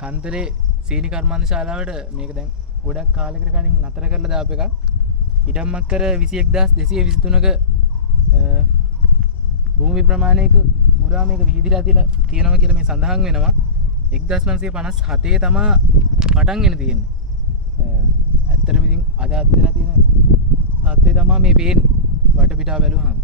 කන්තරේ සීනි කර්මාන්ත ශාලාවට මේක දැන් ගොඩක් කාලයකට කලින් නතර කරලා දාපු එකක්. ඉඩම්මක් කර 21223ක භූමි ප්‍රමාණයක පුරා මේක විහිදිලා තියෙනවා කියලා මේ සඳහන් වෙනවා. 1957 තමයි පටන් ගෙන තියෙන්නේ. ඇත්තටම ඉතින් අද අත්දලා තියෙන තත්ත්වය තමයි මේ පේන්නේ වටපිටාව බැලුවහම.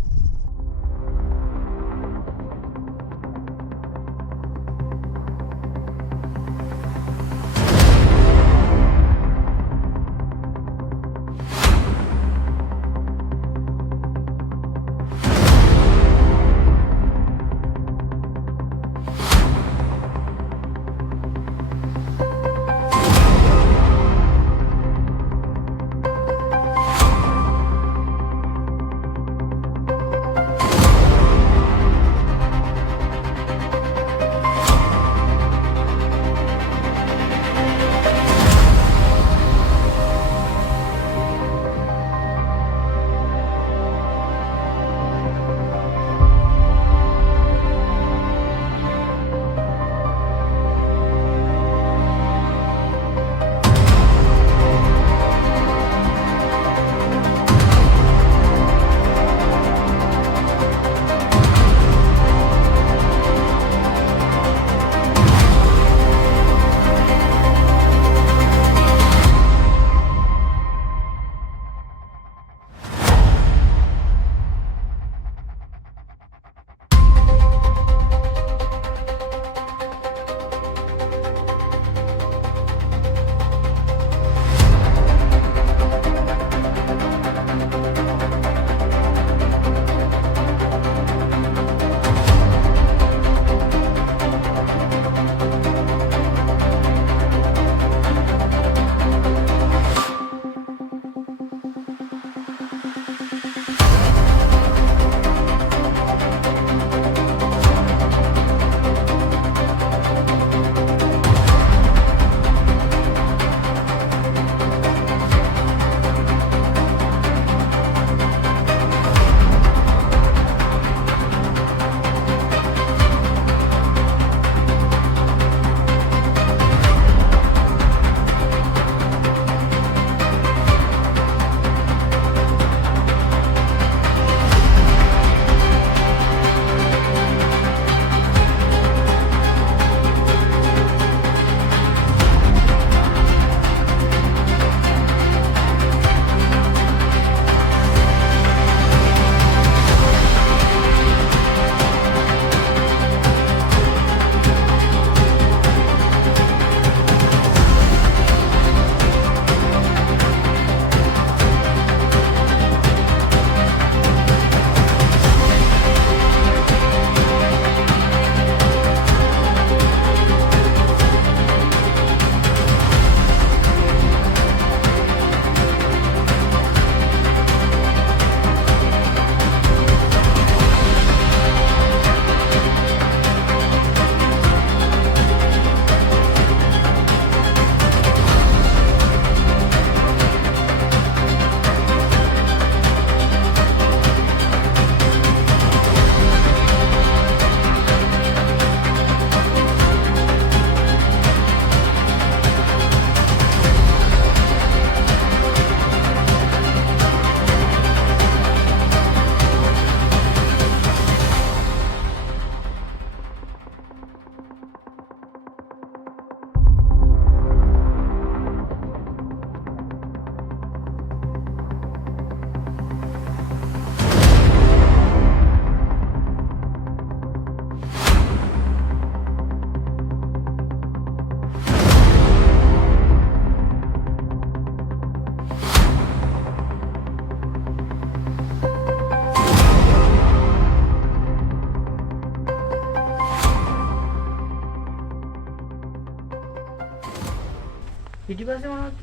පිටිපස්සේ මොනවද?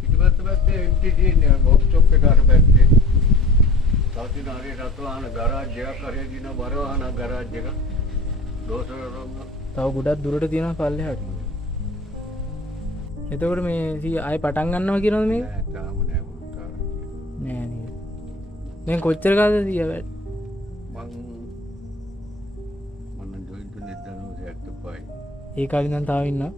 පිටිපස්සේ MTT වර්ක්ෂොප් එක අර පැත්තේ. සාතිනාරේ රත්වාහන ගරාජ් එකක් කරේ දින බරවාහන ගරාජ් එක. දෝසර රොම්ම. තව ගොඩක් දුරට තියෙනවා පල්ලෙහාට. එතකොට මේ ආයෙ පටන් ගන්නවා කියනවද මේක? නෑ තාම නෑ මුල්කාර. නෑ නේද. දැන් කොච්චර කාලද තියා වැඩ? මම ජොයින් තුනේ 1975. ඒ කාලේ ඉඳන් තාම ඉන්නවා.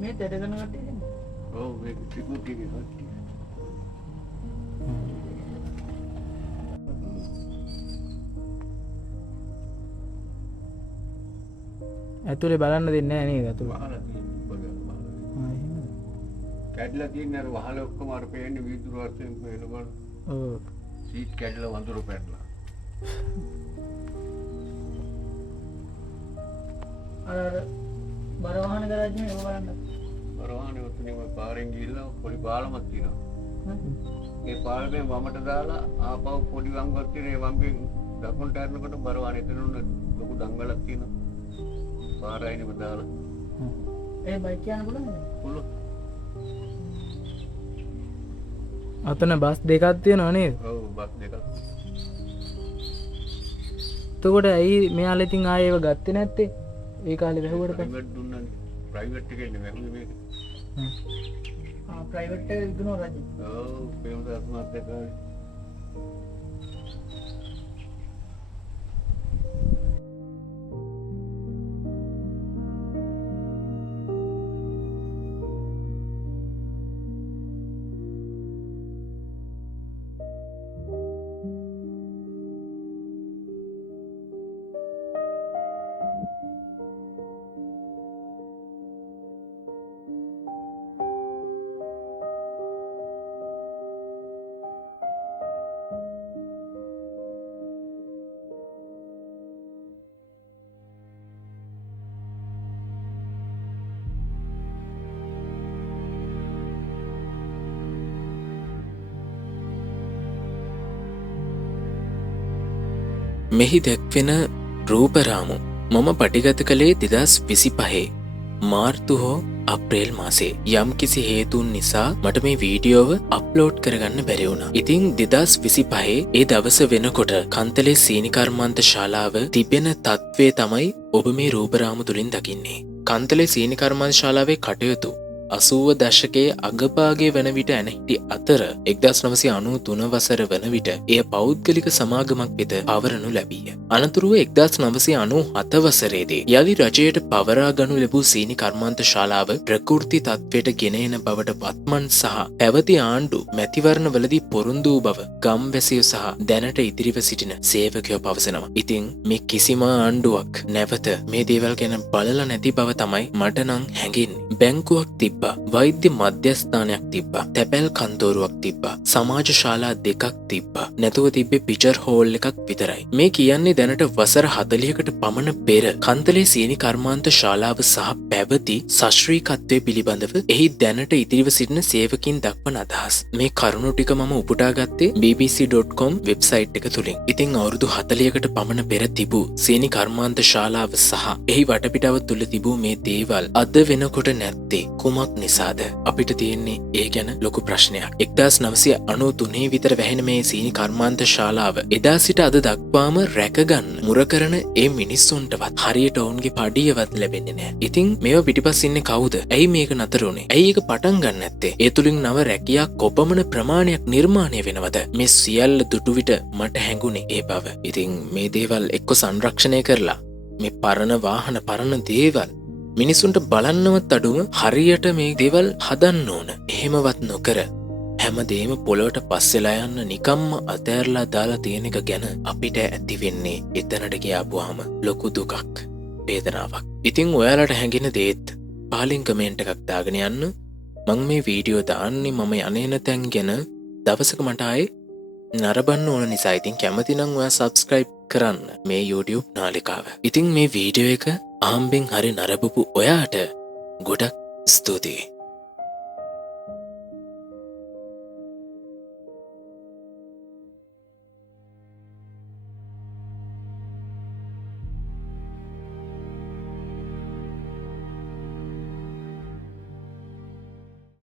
මේ තෙරගෙන කට්ටිය ඉන්නේ. ඔව් මේක ත්‍රිකුටිගේ කට්ටිය. ඇතුලේ බලන්න දෙන්නේ නැහැ නේද අතුල? වහලා තියෙන්නේ බගල් වහලා. ආ එහෙමද? කැඩලා තියෙන අර වහල ඔක්කොම අර පේන්නේ වීදුරු වර්ෂයෙන් පේනකොට ඔව්. සීට් කැඩලා වඳුරු පැටලා. අර බර වාහන ගරාජ්නේ ඕක බලන්න. බරවානේ ඔතනින් ඔය පාරෙන් ගිහිල්ලා පොඩි පාලමක් තියෙනවා. ඒ පාලමේ වමට දාලා ආපහු පොඩි වංගුවක් තියෙන ඒ වංගුවෙන් දකුණට යනකොට බරවානේ එතන ලොකු දංගලක් තියෙනවා. පාරයිනෙම දාලා ඒ බයික් යන්න පුළුවන්ද? පුළුවන්. අතන බස් දෙකක් තියෙනවා නේද? ඔව් බස් දෙකක්. එතකොට ඇයි මෙයාලා ඉතින් ආයේ ඒව ගත්තේ නැත්තේ? ඒ කාලේ වැහුවට පස්සේ. ප්‍රයිවට් දුන්නානේ. ප්‍රයිවට් එකේ නෙමෙයි වැහුවේ මේක. ප්‍රයිවට් එක විකුණන රජ. ඔව් ප්‍රේමදාස මහත්තයා කාලේ. මෙහි දැක්වෙන රූපරාමු මම පටිගත කළේ 2025 මාර්තු හෝ අප්‍රේල් මාසේ යම් කිසි හේතුන් නිසා මට මේ වීඩියෝව අප්ලෝඩ් කරගන්න බැරි වුණා. ඉතින් 2025 ඒ දවස වෙනකොට කන්තලේ සීනි කර්මාන්ත ශාලාව තිබෙන තත්ත්වය තමයි ඔබ මේ රූපරාමු තුලින් දකින්නේ. කන්තලේ සීනි කර්මාන්ත ශාලාවේ කටයුතු 80 දශකයේ අගභාගයේ වන විට ඇනහිටි අතර 1993 වසර වන විට එය පෞද්ගලික සමාගමක් වෙත පවරනු ලැබීය. අනතුරුව 1997 වසරේදී යලි රජයට පවරා ගනු ලැබූ සීනි කර්මාන්ත ශාලාව ප්‍රකෘති තත්ත්වයට ගෙන එන බවට පත්මන් සහ පැවති ආණ්ඩු මැතිවරණවලදී පොරොන්දු වූ බව ගම්වැසියෝ සහ දැනට ඉදිරිව සිටින සේවකයෝ පවසනවා. ඉතින් මේ කිසිම ආණ්ඩුවක් නැවත මේ දේවල් ගැන බලලා නැති බව තමයි මට නම් හැඟෙන්නේ. බැංකුවක් තිබ්බා, වෛද්‍ය මධ්‍යස්ථානයක් තිබ්බා, තැපැල් කන්තෝරුවක් තිබ්බා, සමාජ ශාලා දෙකක් තිබ්බා. නැතුව තිබ්බේ පිචර් හෝල් එකක් විතරයි. මේ කියන්නේ දැනට වසර 40කට පමණ පෙර කන්තලේ සීනි කර්මාන්ත ශාලාව සහ පැවති ශාස්ත්‍රීයත්වයේ පිළිබඳව එහි දැනට ඉදිරිව සිටින සේවකින් දක්වන අදහස්. මේ කරුණු ටික මම උපුටා ගත්තේ bbc.com වෙබ්සයිට් එක තුලින්. ඉතින් අවුරුදු 40කට පමණ පෙර තිබූ සීනි කර්මාන්ත ශාලාව සහ එහි වටපිටාව තුල තිබූ මේ දේවල් අද වෙනකොට නැත්තේ කුමක් නිසාද? අපිට තියෙන්නේ ඒ ගැන ලොකු ප්‍රශ්නයක්. 1993 විතර වැහෙන මේ සීනි කර්මාන්ත ශාලාව එදා සිට අද දක්වාම රැකගන්න මුරකරන ඒ මිනිස්සුන්ටවත් හරියට ඔවුන්ගේ පඩියවත් ලැබෙන්නේ නැහැ. ඉතින් මේව පිටිපස්ස ඉන්නේ කවුද? ඇයි මේක නතර වුනේ? ඇයි ඒක පටන් ගන්න නැත්තේ? ඒ තුලින් නව රැකියාවක් කොපමණ ප්‍රමාණයක් නිර්මාණය වෙනවද? මේ සියල්ල දුටු විට මට හැඟුණේ ඒ බව. ඉතින් මේ දේවල් එක්ක සංරක්ෂණය කරලා මේ පරණ වාහන පරණ දේවල් මිනිසුන්ට බලන්නවත් අඩුම හරියට මේ දේවල් හදන්න ඕන. එහෙමවත් නොකර හැමදේම පොළොවට පස්සෙලා යන්න නිකම්ම අතෑරලා දාලා තියෙන එක ගැන අපිට ඇති වෙන්නේ එතනට ගියාපුවාම ලොකු දුකක්, වේදනාවක්. ඉතින් ඔයාලට හැඟෙන දේත් පහලින් කමෙන්ට් එකක් දාගෙන යන්න. මම මේ වීඩියෝ දාන්නේ මම යන්නේන තැන් ගැන දවසක මට ආයේ නරඹන්න ඕන නිසා. ඉතින් කැමති නම් ඔයා subscribe කරන්න මේ YouTube නාලිකාව. ඉතින් මේ වීඩියෝ එක අහම්බෙන් හරි නරඹපු ඔයාට ගොඩක් ස්තුතියි.